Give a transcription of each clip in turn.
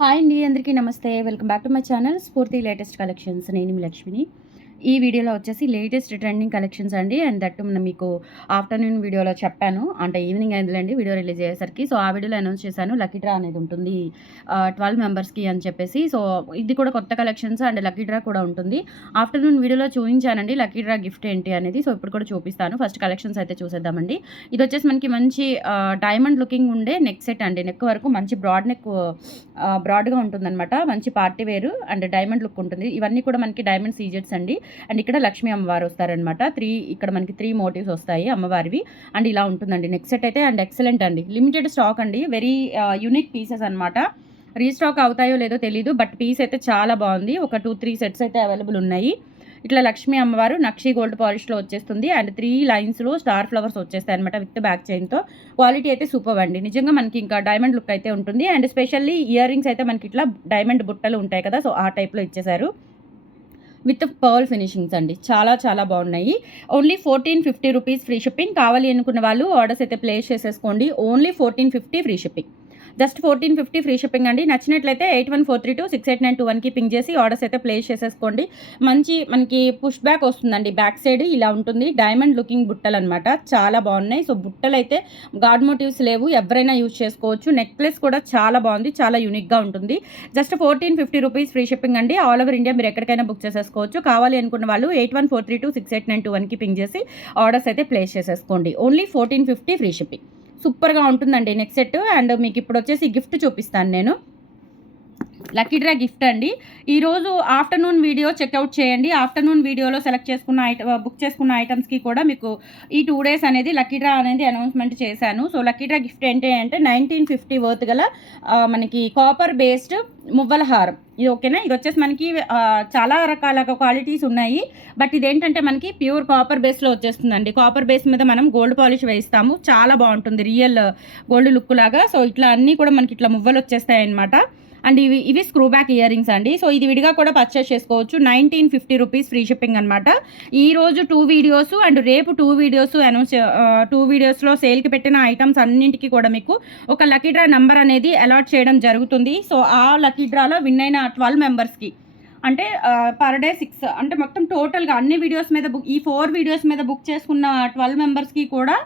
Hi అండి, అందరికీ నమస్తే. Welcome back to my channel స్ఫూర్తి లేటెస్ట్ కలెక్షన్స్. నేను మీ లక్ష్మిని. ఈ వీడియోలో వచ్చేసి లేటెస్ట్ ట్రెండింగ్ కలెక్షన్స్ అండి. అండ్ దట్టు మీకు ఆఫ్టర్నూన్ వీడియోలో చెప్పాను, అంటే ఈవినింగ్ అయిందిలేండి వీడియో రిలీజ్ అయ్యేసరికి. సో ఆ వీడియోలో అనౌన్స్ చేశాను లక్కీ డ్రా అనేది ఉంటుంది 12 మెంబర్స్కి అని చెప్పేసి. సో ఇది కూడా కొత్త కలెక్షన్స్ అండ్ లక్కీ డ్రా కూడా ఉంటుంది. ఆఫ్టర్నూన్ వీడియోలో చూపించానండి లక్కీ డ్రా గిఫ్ట్ ఏంటి అనేది. సో ఇప్పుడు కూడా చూపిస్తాను. ఫస్ట్ కలెక్షన్స్ అయితే చూసేద్దామండి. ఇది వచ్చేసి మనకి మంచి డైమండ్ లుకింగ్ ఉండే నెక్ సెట్ అండి. నెక్ వరకు మంచి బ్రాడ్గా ఉంటుందన్నమాట. మంచి పార్టీ వేరు అండ్ డైమండ్ లుక్ ఉంటుంది. ఇవన్నీ కూడా మనకి డైమండ్ సీజెట్స్ అండి. అండ్ ఇక్కడ లక్ష్మీ అమ్మవారు వస్తారనమాట. ఇక్కడ మనకి 3 మోటివ్స్ వస్తాయి అమ్మవారివి. అండ్ ఇలా ఉంటుందండి నెక్ సెట్ అయితే. అండ్ ఎక్సలెంట్ అండి, లిమిటెడ్ స్టాక్ అండి. వెరీ యూనిక్ పీసెస్ అనమాట. రీస్టాక్ అవుతాయో లేదో తెలీదు, బట్ పీస్ అయితే చాలా బాగుంది. ఒక 2-3 సెట్స్ అయితే అవైలబుల్ ఉన్నాయి. ఇట్లా లక్ష్మీ అమ్మవారు నక్షి గోల్డ్ పాలిష్లో వచ్చేస్తుంది. అండ్ 3 లైన్స్లో స్టార్ ఫ్లవర్స్ వచ్చేస్తాయి అనమాట విత్ బ్యాక్ చైన్తో. క్వాలిటీ అయితే సూపర్ అండి, నిజంగా మనకి ఇంకా డైమండ్ లుక్ అయితే ఉంటుంది. అండ్ స్పెషల్లీ ఇయర్ రింగ్స్ అయితే మనకి ఇట్లా డైమండ్ బుట్టలు ఉంటాయి కదా, సో ఆ టైప్లో ఇచ్చేసారు విత్ పర్ల్ ఫినిషింగ్స్ అండి. చాలా చాలా బాగున్నాయి. Only 1450 rupees free shipping. కావాలి అనుకున్న వాళ్ళు ఆర్డర్స్ అయితే ప్లేస్ చేసేసుకోండి. Only 1450 free shipping. Just 1450 free shipping అండి. నచ్చినట్లయితే 8143268921కి పింగ్ చేసి ఆర్డర్స్ అయితే ప్లేస్ చేసేసుకోండి. మంచి మనకి పుష్ బ్యాక్ వస్తుందండి. బ్యాక్ సైడ్ ఇలా ఉంటుంది. డైమండ్ లుకింగ్ బుట్టలు అనమాట, చాలా బాగున్నాయి. సో బుట్టలు అయితే గాడ్ మోటివ్స్ లేవు, ఎవరైనా యూజ్ చేసుకోవచ్చు. నెక్లెస్ కూడా చాలా బాగుంది, చాలా యూనిక్గా ఉంటుంది. జస్ట్ 1450 రూపీస్ ఫ్రీ షిప్పింగ్ అండి. ఆల్ ఓవర్ ఇండియా మీరు ఎక్కడికైనా బుక్ చేసేసుకోవచ్చు. కావాలి అనుకున్న వాళ్ళు 8143268921కి పింగ్ చేసి ఆర్డర్స్ అయితే ప్లేస్ చేసేసుకోండి. Only 1450 free shipping. సూపర్గా ఉంటుందండి నెక్ సెట్. అండ్ మీకు ఇప్పుడు వచ్చేసి గిఫ్ట్ చూపిస్తాను నేను. లక్కీ డ్రా గిఫ్ట్ అండి. ఈరోజు ఆఫ్టర్నూన్ వీడియో చెక్అవుట్ చేయండి. ఆఫ్టర్నూన్ వీడియోలో సెలెక్ట్ చేసుకున్న బుక్ చేసుకున్న ఐటమ్స్కి కూడా మీకు ఈ 2 డేస్ అనేది లక్కీ డ్రా అనేది అనౌన్స్మెంట్ చేశాను. సో లక్కీ డ్రా గిఫ్ట్ ఏంటి అంటే 1950 వర్త్ గల మనకి కాపర్ బేస్డ్ మువ్వల హారం. ఇది ఓకేనా. ఇది వచ్చేసి మనకి చాలా రకాల క్వాలిటీస్ ఉన్నాయి, బట్ ఇదేంటంటే మనకి ప్యూర్ కాపర్ బేస్లో వచ్చేస్తుందండి. కాపర్ బేస్ మీద మనం గోల్డ్ పాలిష్ వేయిస్తాము, చాలా బాగుంటుంది, రియల్ గోల్డ్ లుక్ లాగా. సో ఇట్లా అన్నీ కూడా మనకి ఇట్లా మువ్వలు వచ్చేస్తాయి అనమాట. అండ్ ఇవి స్క్రూ బ్యాక్ ఇయర్ రింగ్స్ అండి. సో ఇది విడిగా కూడా పర్చేస్ చేసుకోవచ్చు. 1950 రూపీస్ ఫ్రీ షిప్పింగ్ అనమాట. ఈరోజు 2 వీడియోస్ అండ్ రేపు 2 వీడియోస్ అనౌన్స్ 2 వీడియోస్లో సేల్కి పెట్టిన ఐటమ్స్ అన్నింటికి కూడా మీకు ఒక లక్కీ డ్రా నెంబర్ అనేది అలాట్ చేయడం జరుగుతుంది. సో ఆ లక్కీ డ్రాలో విన్ అయిన 12 మెంబర్స్కి అంటే పర్ డే 6 అంటే మొత్తం టోటల్గా అన్ని వీడియోస్ మీద ఈ 4 వీడియోస్ మీద బుక్ చేసుకున్న 12 మెంబర్స్కి కూడా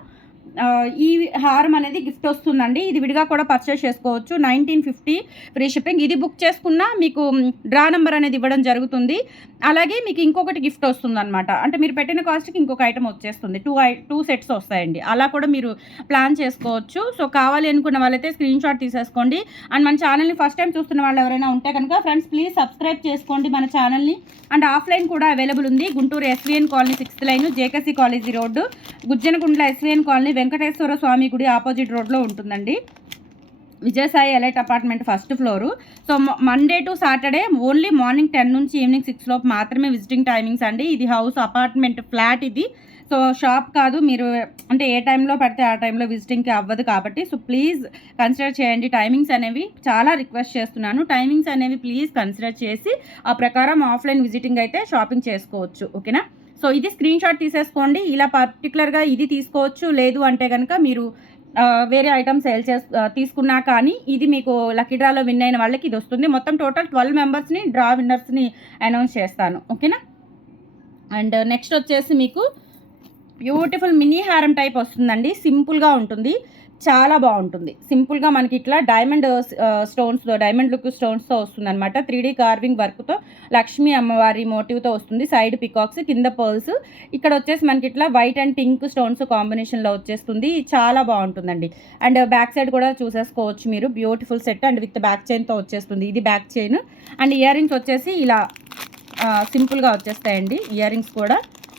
ఈ హారం అనేది గిఫ్ట్ వస్తుందండి. ఇది విడిగా కూడా పర్చేస్ చేసుకోవచ్చు. 1950 ఫ్రీ షిప్పింగ్. ఇది బుక్ చేసుకున్నా మీకు డ్రా నెంబర్ అనేది ఇవ్వడం జరుగుతుంది. అలాగే మీకు ఇంకొకటి గిఫ్ట్ వస్తుందన్నమాట. అంటే మీరు పెట్టిన కాస్ట్కి ఇంకొక ఐటమ్ వచ్చేస్తుంది. 2 సెట్స్ వస్తాయండి. అలా కూడా మీరు ప్లాన్ చేసుకోవచ్చు. సో కావాలి అనుకున్న వాళ్ళైతే స్క్రీన్ షాట్ తీసేసుకోండి. అండ్ మన ఛానల్ని ఫస్ట్ టైం చూస్తున్న వాళ్ళు ఎవరైనా ఉంటే కనుక ఫ్రెండ్స్ ప్లీజ్ సబ్స్క్రైబ్ చేసుకోండి మన ఛానల్ని. అండ్ ఆఫ్లైన్ కూడా అవైలబుల్ ఉంది. Guntur SVN colony 6th line, JKC college road, Gujjanagundla SVN colony, Venkateswara Swamy గుడి ఆపోజిట్ రోడ్లో ఉంటుందండి. Vijayasai elite apartment 1st floor. So Monday to Saturday only morning 10 నుంచి ఈవినింగ్ 6 లోపు మాత్రమే విజిటింగ్ టైమింగ్స్ అండి. ఇది హౌస్ అపార్ట్మెంట్ ఫ్లాట్ ఇది. సో షాప్ కాదు, మీరు అంటే ఏ టైంలో పడితే ఆ టైంలో విజిటింగ్కి అవ్వదు కాబట్టి సో ప్లీజ్ కన్సిడర్ చేయండి. టైమింగ్స్ అనేవి చాలా రిక్వెస్ట్ చేస్తున్నాను. టైమింగ్స్ అనేవి ప్లీజ్ కన్సిడర్ చేసి ఆ ప్రకారం ఆఫ్లైన్ విజిటింగ్ అయితే షాపింగ్ చేసుకోవచ్చు. ఓకేనా. సో ఇది స్క్రీన్ షాట్ తీసేసుకోండి. ఇలా పర్టికులర్గా ఇది తీసుకోవచ్చు, లేదు అంటే కనుక మీరు వేరే ఐటమ్స్ తీసుకున్నా కానీ ఇది మీకు లక్కీ డ్రాలో విన్ అయిన వాళ్ళకి ఇది వస్తుంది. మొత్తం టోటల్ 12 మెంబర్స్ని డ్రా విన్నర్స్ని అనౌన్స్ చేస్తాను. ఓకేనా. అండ్ నెక్స్ట్ వచ్చేసి మీకు బ్యూటిఫుల్ మినీ హారం టైప్ వస్తుందండి. సింపుల్గా ఉంటుంది, చాలా బాగుంటుంది. సింపుల్గా మనకి ఇట్లా డైమండ్ స్టోన్స్తో డైమండ్ లుక్ స్టోన్స్తో వస్తుందన్నమాట. 3D కార్వింగ్ వర్క్తో లక్ష్మీ అమ్మవారి మోటివ్తో వస్తుంది. సైడ్ పికాక్స్, కింద పర్ల్స్. ఇక్కడ వచ్చేసి మనకి ఇట్లా వైట్ అండ్ పింక్ స్టోన్స్ కాంబినేషన్లో వచ్చేస్తుంది. చాలా బాగుంటుందండి. అండ్ బ్యాక్ సైడ్ కూడా చూసేసుకోవచ్చు మీరు. Beautiful set and with back చైన్తో వచ్చేస్తుంది. ఇది back chain. And ear rings వచ్చేసి ఇలా సింపుల్గా వచ్చేస్తాయండి. ఇయర్ రింగ్స్ కూడా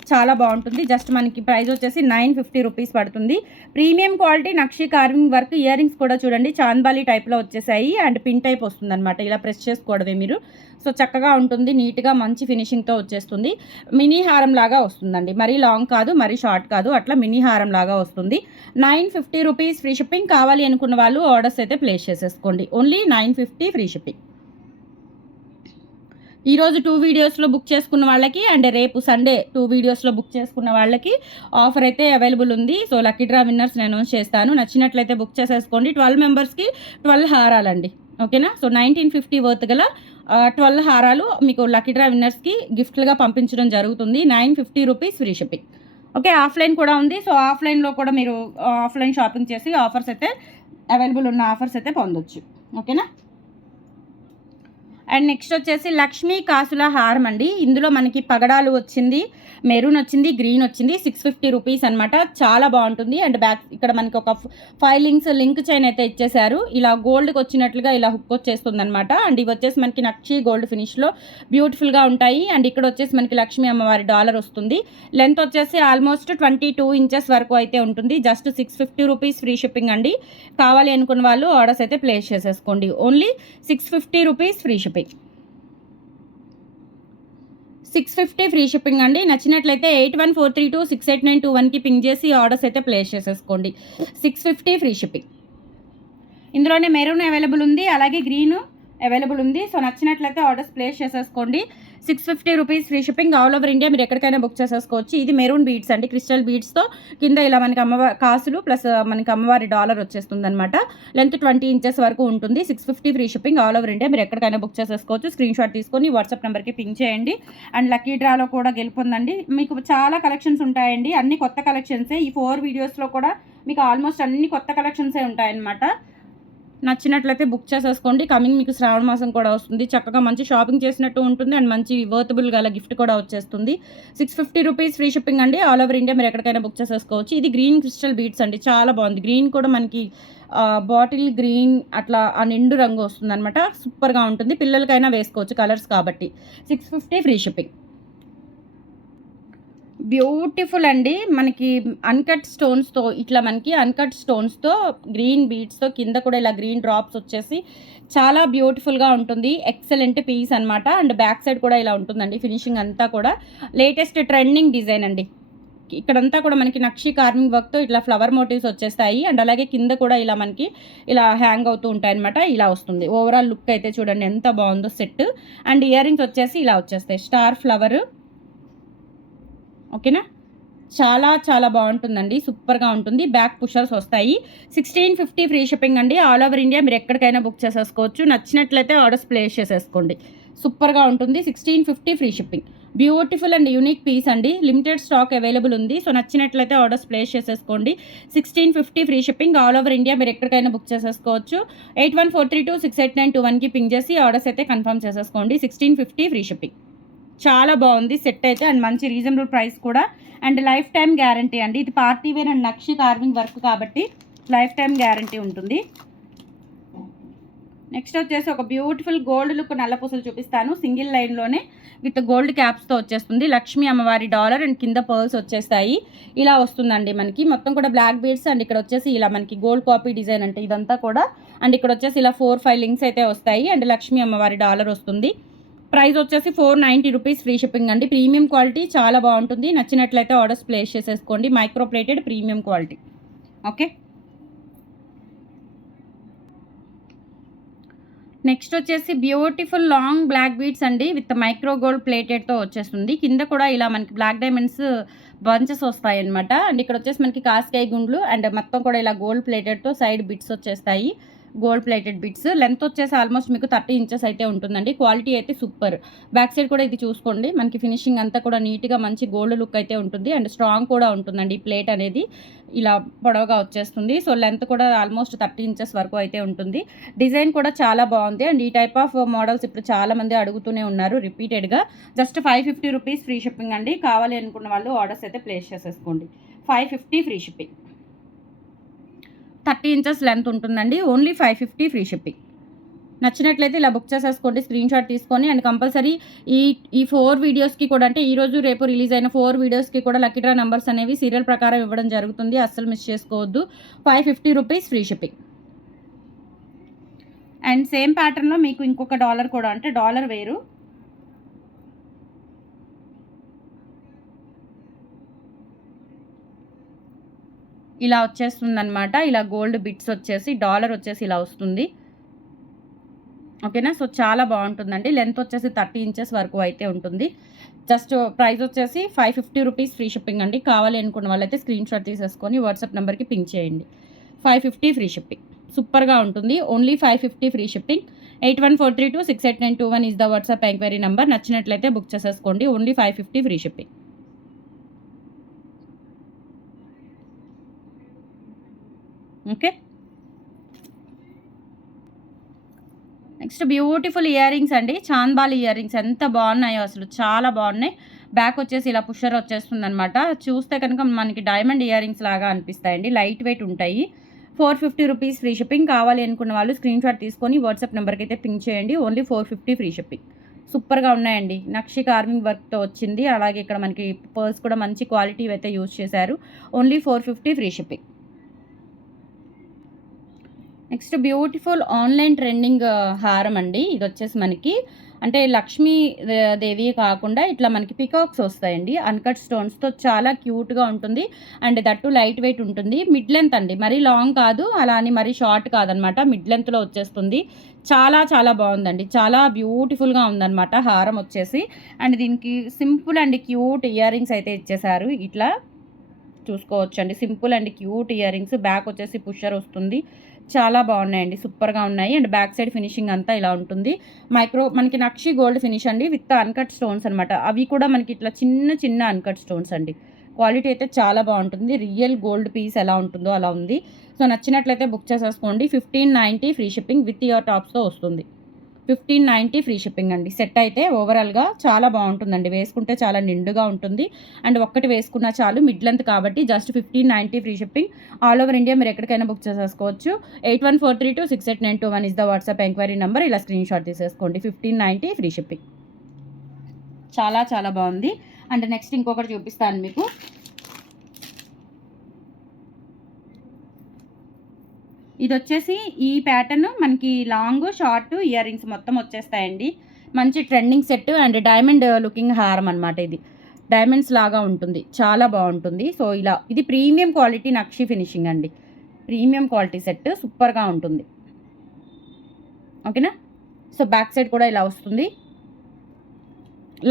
చాలా బాగుంటుంది. జస్ట్ మనకి ప్రైస్ వచ్చేసి 950 రూపీస్ పడుతుంది. ప్రీమియం క్వాలిటీ నక్షి కార్వింగ్ వర్క్. ఇయర్ రింగ్స్ కూడా చూడండి చాంద్బాలి టైప్లో వచ్చేసాయి. అండ్ పిన్ టైప్ వస్తుంది అనమాట. ఇలా ప్రెస్ చేసుకోవడమే మీరు. సో చక్కగా ఉంటుంది, నీట్గా మంచి ఫినిషింగ్తో వచ్చేస్తుంది. మినీ హారం లాగా వస్తుందండి. మరీ లాంగ్ కాదు, మరీ షార్ట్ కాదు, అట్లా మినీ హారం లాగా వస్తుంది. 950 రూపీస్ ఫ్రీ షిప్పింగ్. కావాలి అనుకున్న వాళ్ళు ఆర్డర్స్ అయితే ప్లేస్ చేసేసుకోండి. Only 950 free shipping. ఈరోజు 2 వీడియోస్లో బుక్ చేసుకున్న వాళ్ళకి అండ్ రేపు సండే 2 వీడియోస్లో బుక్ చేసుకున్న వాళ్ళకి ఆఫర్ అయితే అవైలబుల్ ఉంది. సో లక్కీ డ్రా విన్నర్స్ నేను అనౌన్స్ చేస్తాను. నచ్చినట్లయితే బుక్ చేసేసుకోండి. 12 మెంబర్స్కి 12 హారాలండి. ఓకేనా. సో 1950 వర్త్ గల 12 హారాలు మీకు లక్కీ డ్రా విన్నర్స్కి గిఫ్ట్లుగా పంపించడం జరుగుతుంది. 950 rupees free shipping. Okay, offline కూడా ఉంది. సో ఆఫ్లైన్లో కూడా మీరు ఆఫ్లైన్ షాపింగ్ చేసి ఆఫర్స్ అయితే అవైలబుల్ ఉన్న ఆఫర్స్ అయితే పొందొచ్చు. ఓకేనా. అండ్ నెక్స్ట్ వచ్చేసి లక్ష్మీ కాసుల హారం అండి. ఇందులో మనకి పగడాలు వచ్చింది, మెరూన్ వచ్చింది, గ్రీన్ వచ్చింది. 650 రూపీస్ అనమాట. చాలా బాగుంటుంది. అండ్ బ్యాక్ ఇక్కడ మనకి ఒక 5 లింక్ చైన్ అయితే ఇచ్చేసారు. ఇలా గోల్డ్కి వచ్చినట్లుగా ఇలా హుక్ వచ్చేస్తుంది అనమాట. అండ్ ఇవి వచ్చేసి మనకి నక్షి గోల్డ్ ఫినిష్లో బ్యూటిఫుల్గా ఉంటాయి. అండ్ ఇక్కడ వచ్చేసి మనకి లక్ష్మీ అమ్మవారి డాలర్ వస్తుంది. లెంత్ వచ్చేసి ఆల్మోస్ట్ 22 ఇంచెస్ వరకు అయితే ఉంటుంది. జస్ట్ 650 రూపీస్ ఫ్రీ షిప్పింగ్ అండి. కావాలి అనుకున్న వాళ్ళు ఆర్డర్స్ అయితే ప్లేస్ చేసేసుకోండి. Only 650 rupees free shipping. 650 free shipping అండి. నచ్చినట్లయితే 8143268921కి పింగ్ చేసి ఆర్డర్స్ అయితే ప్లేస్ చేసేసుకోండి. 650 ఫ్రీ షిప్పింగ్. ఇందులోనే మెరూన్ అవైలబుల్ ఉంది, అలాగే గ్రీన్ అవైలబుల్ ఉంది. సో నచ్చినట్లయితే ఆర్డర్స్ ప్లేస్ చేసేసుకోండి. 650 rupees free shipping. All over India మీరు ఎక్కడికైనా బుక్ చేసేసుకోవచ్చు. ఇది మెరూన్ బీడ్స్ అండి, క్రిస్టల్ బీడ్స్తో కింద ఇలా మనకి అమ్మవారి కాసులు ప్లస్ మనకి అమ్మవారి డాలర్ వచ్చేస్తుంది అనమాట. లెంత్ 20 ఇంచెస్ వరకు ఉంటుంది. 650 free shipping. All over India మీరు ఎక్కడికైనా బుక్ చేసేసుకోవచ్చు. స్క్రీన్ షాట్ తీసుకొని వాట్సాప్ నెంబర్కి పింక్ చేయండి. అండ్ లక్కీ డ్రాలో కూడా గెలుపొందండి. మీకు చాలా కలెక్షన్స్ ఉంటాయండి, అన్ని కొత్త కలెక్షన్సే. ఈ 4 వీడియోస్లో కూడా మీకు ఆల్మోస్ట్ అన్ని కొత్త కలెక్షన్సే ఉంటాయన్నమాట. నచ్చినట్లయితే బుక్ చేసేసుకోండి. కమింగ్ మీకు శ్రావణ మాసం కూడా వస్తుంది. చక్కగా మంచి షాపింగ్ చేసినట్టు ఉంటుంది. అండ్ మంచి వర్తబుల్ గల గిఫ్ట్ కూడా వచ్చేస్తుంది. 650 రూపీస్ ఫ్రీ షిప్పింగ్ అండి. ఆల్ ఓవర్ ఇండియా మీరు ఎక్కడికైనా బుక్ చేసేసుకోవచ్చు. ఇది గ్రీన్ క్రిస్టల్ బీడ్స్ అండి, చాలా బాగుంది. గ్రీన్ కూడా మనకి బాటిల్ గ్రీన్ అట్లా ఆ నిండు రంగు వస్తుంది అనమాట. సూపర్గా ఉంటుంది. పిల్లలకైనా వేసుకోవచ్చు కలర్స్ కాబట్టి. 650 ఫ్రీ షిప్పింగ్. బ్యూటిఫుల్ అండి. మనకి అన్కట్ స్టోన్స్తో ఇట్లా మనకి అన్కట్ స్టోన్స్తో గ్రీన్ బీడ్స్తో కింద కూడా ఇలా గ్రీన్ డ్రాప్స్ వచ్చేసి చాలా బ్యూటిఫుల్గా ఉంటుంది. ఎక్సలెంట్ పీస్ అనమాట. అండ్ బ్యాక్ సైడ్ కూడా ఇలా ఉంటుందండి. ఫినిషింగ్ అంతా కూడా లేటెస్ట్ ట్రెండింగ్ డిజైన్ అండి. ఇక్కడంతా కూడా మనకి నక్షి కార్వింగ్ వర్క్తో ఇట్లా ఫ్లవర్ మోటివ్స్ వచ్చేస్తాయి. అండ్ అలాగే కింద కూడా ఇలా మనకి ఇలా హ్యాంగ్ అవుతూ ఉంటాయి అనమాట. ఇలా వస్తుంది ఓవరాల్ లుక్ అయితే చూడండి ఎంత బాగుందో సెట్. అండ్ ఇయర్ రింగ్స్ వచ్చేసి ఇలా వచ్చేస్తాయి, స్టార్ ఫ్లవర్. ఓకేనా. చాలా చాలా బాగుంటుందండి, సూపర్గా ఉంటుంది. బ్యాక్ పుషర్స్ వస్తాయి. 1650 ఫ్రీ షిప్పింగ్ అండి. ఆల్ ఓవర్ ఇండియా మీరు ఎక్కడికైనా బుక్ చేసేసుకోవచ్చు. నచ్చినట్లయితే ఆర్డర్స్ ప్లేస్ చేసేసుకోండి. సూపర్గా ఉంటుంది. 1650 free shipping. Beautiful and unique piece అండి. లిమిటెడ్ స్టాక్ అవైలబుల్ ఉంది. సో నచ్చినట్లయితే ఆర్డర్స్ ప్లేస్ చేసేసుకోండి. 1650 free shipping. All over India మీరు ఎక్కడికైనా బుక్ చేసేసుకోవచ్చు. 8143268921కి పింగ్ చేసి ఆర్డర్స్ అయితే కన్ఫర్మ్ చేసేసుకోండి. 1650 ఫ్రీ షిప్పింగ్. చాలా బాగుంది సెట్ అయితే. అండ్ మంచి రీజనబుల్ ప్రైస్ కూడా. అండ్ లైఫ్ టైం గ్యారంటీ అండి. ఇది party wear and nakshi carving work కాబట్టి లైఫ్ టైం గ్యారంటీ ఉంటుంది. నెక్స్ట్ వచ్చేసి ఒక బ్యూటిఫుల్ గోల్డ్ లుక్ నల్ల పూసలు చూపిస్తాను. సింగిల్ లైన్లోనే విత్ గోల్డ్ క్యాప్స్తో వచ్చేస్తుంది. లక్ష్మీ అమ్మవారి డాలర్ అండ్ కింద పర్ల్స్ వచ్చేస్తాయి. ఇలా వస్తుందండి మనకి మొత్తం కూడా బ్లాక్ బీడ్స్. అండ్ ఇక్కడ వచ్చేసి ఇలా మనకి గోల్డ్ కాపీ డిజైన్ అంటే ఇదంతా కూడా. అండ్ ఇక్కడ వచ్చేసి ఇలా 4-5 లింక్స్ అయితే వస్తాయి. అండ్ లక్ష్మీ అమ్మవారి డాలర్ వస్తుంది. ప్రైస్ వచ్చేసి 490 రూపీస్ ఫ్రీ షిప్పింగ్ అండి. ప్రీమియం క్వాలిటీ చాలా బాగుంటుంది. నచ్చినట్లయితే ఆర్డర్స్ ప్లేస్ చేసేసుకోండి. Micro plated premium quality. Okay. Next వచ్చేసి బ్యూటిఫుల్ లాంగ్ బ్లాక్ బీడ్స్ అండి విత్ మైక్రో గోల్డ్ ప్లేటెడ్తో వచ్చేస్తుంది. కింద కూడా ఇలా మనకి బ్లాక్ డైమండ్స్ బంచెస్ వస్తాయి అనమాట. అండ్ ఇక్కడ వచ్చేసి మనకి కాస్కాయ గుండ్లు అండ్ మొత్తం కూడా ఇలా గోల్డ్ ప్లేటెడ్తో సైడ్ బిట్స్ వచ్చేస్తాయి. Gold plated bits. లెంత్ వచ్చేసి ఆల్మోస్ట్ మీకు 30 ఇంచెస్ అయితే ఉంటుందండి. క్వాలిటీ అయితే సూపర్. బ్యాక్ సైడ్ కూడా ఇది చూసుకోండి. మనకి ఫినిషింగ్ అంతా కూడా నీట్గా మంచి గోల్డ్ లుక్ అయితే ఉంటుంది. అండ్ స్ట్రాంగ్ కూడా ఉంటుందండి. ఈ ప్లేట్ అనేది ఇలా పొడవుగా వచ్చేస్తుంది. సో లెంత్ కూడా ఆల్మోస్ట్ 30 ఇంచెస్ వరకు అయితే ఉంటుంది. డిజైన్ కూడా చాలా బాగుంది. అండ్ ఈ టైప్ ఆఫ్ మోడల్స్ ఇప్పుడు చాలామంది అడుగుతూనే ఉన్నారు రిపీటెడ్గా. జస్ట్ 550 రూపీస్ ఫ్రీ షిప్పింగ్ అండి. కావాలి అనుకున్న వాళ్ళు ఆర్డర్స్ అయితే ప్లేస్ చేసేసుకోండి. 550 ఫ్రీ షిప్పింగ్. 30 ఇంచెస్ లెంత్ ఉంటుందండి. Only 550 free shipping. నచ్చినట్లయితే ఇలా బుక్ చేసేసుకోండి. స్క్రీన్ షాట్ తీసుకొని. అండ్ కంపల్సరీ ఈ 4 వీడియోస్కి కూడా అంటే ఈరోజు రేపు రిలీజ్ అయిన 4 వీడియోస్కి కూడా లక్కీ డ్రా నెంబర్స్ అనేవి సీరియల్ ప్రకారం ఇవ్వడం జరుగుతుంది. అస్సలు మిస్ చేసుకోవద్దు. 550 rupees free shipping. And same ప్యాటర్న్లో మీకు ఇంకొక డాలర్ కూడా అంటే డాలర్ వేరు. ఇలా వచ్చేస్తుందన్నమాట. ఇలా గోల్డ్ బిట్స్ వచ్చేసి డాలర్ వచ్చేసి ఇలా వస్తుంది. ఓకేనా. సో చాలా బాగుంటుందండి. లెంత్ వచ్చేసి 30 ఇంచెస్ వరకు అయితే ఉంటుంది. జస్ట్ ప్రైస్ వచ్చేసి 550 రూపీస్ ఫ్రీ షిప్పింగ్ అండి. కావాలి అనుకున్న వాళ్ళైతే స్క్రీన్ షాట్ తీసేసుకొని వాట్సాప్ నెంబర్కి పింక్ చేయండి. 550 ఫ్రీ షిప్పింగ్. సూపర్గా ఉంటుంది. Only 550 free shipping. 8143268921 is the WhatsApp enquiry number. నచ్చినట్లయితే బుక్ చేసేసుకోండి. Only 550 free shipping. Okay. Next beautiful ear rings అండి. చాంద్బాల్ ఇయర్ రింగ్స్ ఎంత బాగున్నాయో అసలు, చాలా బాగున్నాయి. బ్యాక్ వచ్చేసి ఇలా పుషర్ వచ్చేస్తుంది అనమాట. చూస్తే కనుక మనకి డైమండ్ ఇయర్ రింగ్స్ లాగా అనిపిస్తాయండి. లైట్ వెయిట్ ఉంటాయి. 450 రూపీస్ ఫ్రీ షిప్పింగ్. కావాలి అనుకున్న వాళ్ళు స్క్రీన్ షాట్ తీసుకొని వాట్సాప్ నెంబర్కి అయితే పింక్ చేయండి. Only 450 free shipping. సూపర్గా ఉన్నాయండి. నక్షి కార్వింగ్ వర్క్తో వచ్చింది. అలాగే ఇక్కడ మనకి పర్స్ కూడా మంచి క్వాలిటీ అయితే యూజ్ చేశారు. Only 450 free shipping. Next beautiful online trending హారం అండి. ఇది వచ్చేసి మనకి అంటే లక్ష్మీ దేవి కాకుండా ఇట్లా మనకి పికాక్స్ వస్తాయండి. అన్కట్ స్టోన్స్తో చాలా క్యూట్గా ఉంటుంది. అండ్ దట్టు లైట్ వెయిట్ ఉంటుంది. మిడ్ లెంత్ అండి, మరీ లాంగ్ కాదు, అలా అని మరీ షార్ట్ కాదనమాట. మిడ్ లెంత్లో వచ్చేస్తుంది. చాలా చాలా బాగుందండి. చాలా బ్యూటిఫుల్గా ఉందన్నమాట హారం వచ్చేసి. అండ్ దీనికి simple and cute ear rings అయితే ఇచ్చేసారు. ఇట్లా చూసుకోవచ్చండి. Simple and cute ear rings. Back వచ్చేసి పుషర్ వస్తుంది. చాలా బాగున్నాయండి. సూపర్గా ఉన్నాయి. అండ్ బ్యాక్ సైడ్ ఫినిషింగ్ అంతా ఇలా ఉంటుంది. మనకి నక్షి గోల్డ్ ఫినిష్ అండి విత్ అన్కట్ స్టోన్స్ అనమాట. అవి కూడా మనకి ఇట్లా చిన్న చిన్న అన్కట్ స్టోన్స్ అండి. క్వాలిటీ అయితే చాలా బాగుంటుంది. రియల్ గోల్డ్ పీస్ ఎలా ఉంటుందో అలా ఉంది. సో నచ్చినట్లయితే బుక్ చేసేసుకోండి. 1590 ఫ్రీ షిప్పింగ్ విత్ ఇయర్ టాప్స్తో వస్తుంది. 1590 ఫ్రీ షిప్పింగ్ అండి. సెట్ అయితే ఓవరాల్గా చాలా బాగుంటుందండి. వేసుకుంటే చాలా నిండుగా ఉంటుంది. అండ్ ఒక్కటి వేసుకున్నా చాలు. మిడ్ లెంత్ కాబట్టి just 1590 free shipping. All over India మీరు ఎక్కడికైనా బుక్ చేసేసుకోవచ్చు. 8143268921 is the WhatsApp enquiry number. ఇలా స్క్రీన్ షాట్ తీసేసుకోండి. 1590 ఫ్రీ షిప్పింగ్. చాలా చాలా బాగుంది. అండ్ నెక్స్ట్ ఇంకొకటి చూపిస్తాను మీకు. ఇది వచ్చేసి ఈ ప్యాటర్న్ మనకి లాంగ్ షార్ట్ ఇయర్ రింగ్స్ మొత్తం వచ్చేస్తాయండి. మంచి trending set and diamond looking హారం అనమాట. ఇది డైమండ్స్ లాగా ఉంటుంది. చాలా బాగుంటుంది. సో ఇలా ఇది ప్రీమియం క్వాలిటీ నక్షి ఫినిషింగ్ అండి. ప్రీమియం క్వాలిటీ సెట్ సూపర్గా ఉంటుంది. ఓకేనా. సో బ్యాక్ సైడ్ కూడా ఇలా వస్తుంది.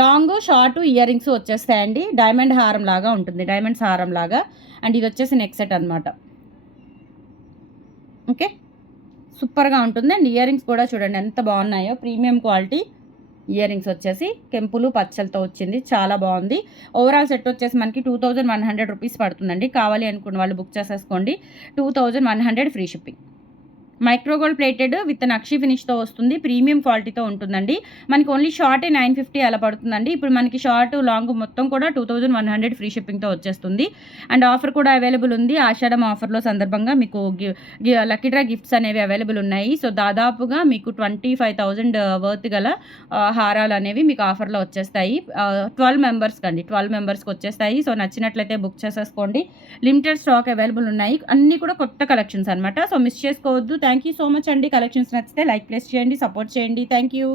లాంగ్ షార్ట్ ఇయర్ రింగ్స్ వచ్చేస్తాయండి. డైమండ్ హారం లాగా ఉంటుంది. డైమండ్స్ హారం లాగా. అండ్ ఇది వచ్చేసి నెక్ సెట్ అనమాట. ఓకే. సూపర్గా ఉంటుంది. అండ్ ఇయర్ రింగ్స్ కూడా చూడండి ఎంత బాగున్నాయో. ప్రీమియం క్వాలిటీ ఇయర్ రింగ్స్ వచ్చేసి కెంపులు పచ్చలతో వచ్చింది. చాలా బాగుంది. ఓవరాల్ సెట్ వచ్చేసి మనకి 2100 రూపీస్ పడుతుందండి. కావాలి అనుకున్న వాళ్ళు బుక్ చేసేసుకోండి. 2100 free shipping. Micro gold plated with nakshi ఫినిష్తో వస్తుంది. ప్రీమియం క్వాలిటీతో ఉంటుందండి. మనకి ఓన్లీ షార్టే 950 అలా పడుతుందండి. ఇప్పుడు మనకి షార్ట్ లాంగ్ మొత్తం కూడా 2100 ఫ్రీ షిప్పింగ్తో వచ్చేస్తుంది. అండ్ ఆఫర్ కూడా అవైలబుల్ ఉంది. ఆషాఢం ఆఫర్లో సందర్భంగా మీకు లక్కీ డ్రా గిఫ్ట్స్ అనేవి అవైలబుల్ ఉన్నాయి. సో దాదాపుగా మీకు 25,000 వర్త్ గల హారాలు అనేవి మీకు ఆఫర్లో వచ్చేస్తాయి. 12 మెంబర్స్కి అండి. 12 మెంబర్స్కి వచ్చేస్తాయి. సో నచ్చినట్లయితే బుక్ చేసేసుకోండి. లిమిటెడ్ స్టాక్ అవైలబుల్ ఉన్నాయి. అన్నీ కూడా కొత్త కలెక్షన్స్ అనమాట. సో మిస్ చేసుకోవద్దు. థ్యాంక్ యూ సో మచ్ అండి. కలెక్షన్స్ నచ్చితే లైక్ ప్లేస్ చేయండి, సపోర్ట్ చేయండి. Thank you.